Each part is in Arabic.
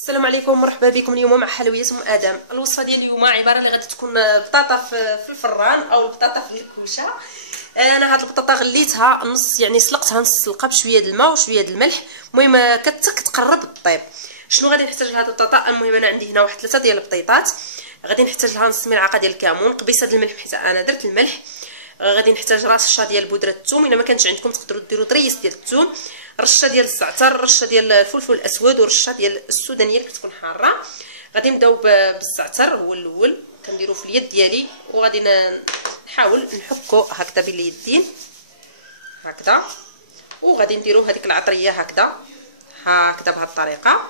السلام عليكم، مرحبا بكم اليوم مع حلويات ام ادم. الوصفه ديال اليوم عباره اللي غادي تكون بطاطا في الفران او البطاطا في الكوشه. انا هاد البطاطا غليتها نص، يعني سلقتها نص سلقه بشويه د الماء وشويه د الملح. المهم كتقرب الطيب. شنو غادي نحتاج لهاد البطاطا؟ المهم انا عندي هنا واحد 3 ديال البطيطات. غادي نحتاج لها نص ملعقه ديال الكمون، قبيصه د الملح حيت انا درت الملح. غادي نحتاج رشه ديال بودره الثوم، الا ما كانش عندكم تقدروا ديروا طريس ديال الثوم، رشه ديال الزعتر، رشه ديال الفلفل الاسود، ورشه ديال السودانيه اللي كتكون حاره. غادي نبداو بالزعتر هو الاول، كنديرو في اليد ديالي وغادي نحاول نحكو هكذا باليدين هكذا، وغادي نديرو هذيك العطريه هكذا بهذه الطريقه.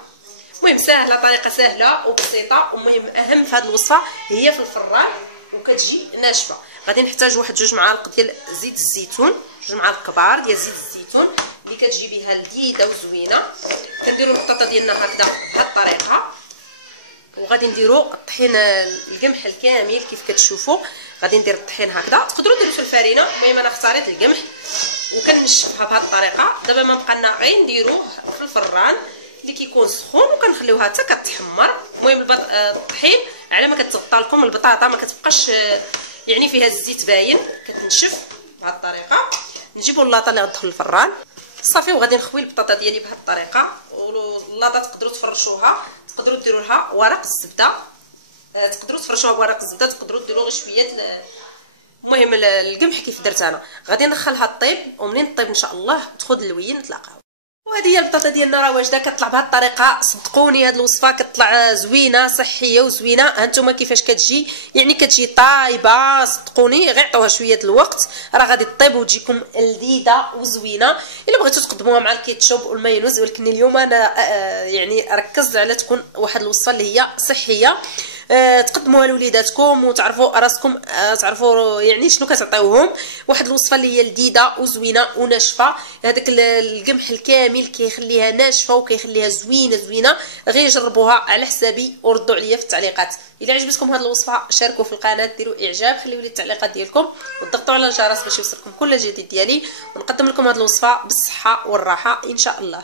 المهم ساهله، طريقه ساهله وبسيطه. المهم اهم في هذه الوصفه هي في الفران وكتجي ناشفه. غادي نحتاج واحد 2 معالق ديال زيت الزيتون، 2 معالق كبار ديال زيت الزيتون اللي كتجي بها لذيذه وزوينه. كنديروا البطاطا ديالنا هكذا بهذه الطريقه، وغادي نديروا الطحين القمح الكامل كيف كتشوفوا. غادي ندير الطحين هكذا، تقدروا ديروا الفرينه، المهم انا اختاريت القمح وكنشفها بهذه الطريقه. دابا ما بقى لنا غير نديروه في الفران اللي كيكون سخون وكنخليوها حتى كتحمر. المهم الطحين على ما كتغطى لكم البطاطا ما كتبقاش يعني فيها الزيت باين، كتنشف بهذه الطريقه. نجيبوا اللاطه اللي غتدخل الفران صافي، وغادي نخوي البطاطا ديالي بهذه الطريقه. واللاطه تقدروا تفرشوها، تقدروا ديروا لها ورق الزبده، تقدروا تفرشوها بورق الزبده، تقدروا ديروا غير شويه المهم القمح كيف درت انا. غادي ندخلها طيب، ومنين طيب ان شاء الله تدخل اللوين نتلاقاو. وهذه هي البطاطا ديالنا راه واجده، كتطلع بهذه الطريقه. صدقوني هذه الوصفه كتطلع زوينه صحيه وزوينه. هانتوما كيفاش كتجي، يعني كتجي طايبه. صدقوني غير عطوها شويه الوقت راه غادي طيب وتجيكم لذيذه وزوينه. الا بغيتوا تقدموها مع الكيتشوب والمايونيز، ولكن اليوم انا يعني ركزت على تكون واحد الوصفه اللي هي صحيه. تقدموها لوليداتكم وتعرفوا راسكم، تعرفوا يعني شنو كتعطيوهم. واحد الوصفه اللي هي لذيذه وزوينه وناشفه. هذاك القمح الكامل كيخليها ناشفه وكيخليها زوينه. غير جربوها على حسابي وردوا عليا في التعليقات. الا عجبتكم هذه الوصفه شاركوا في القناه، ديروا اعجاب، خليوا لي التعليقات ديالكم وضغطوا على الجرس باش يوصلكم كل جديد ديالي، ونقدم لكم هذه الوصفه بالصحه والراحه ان شاء الله.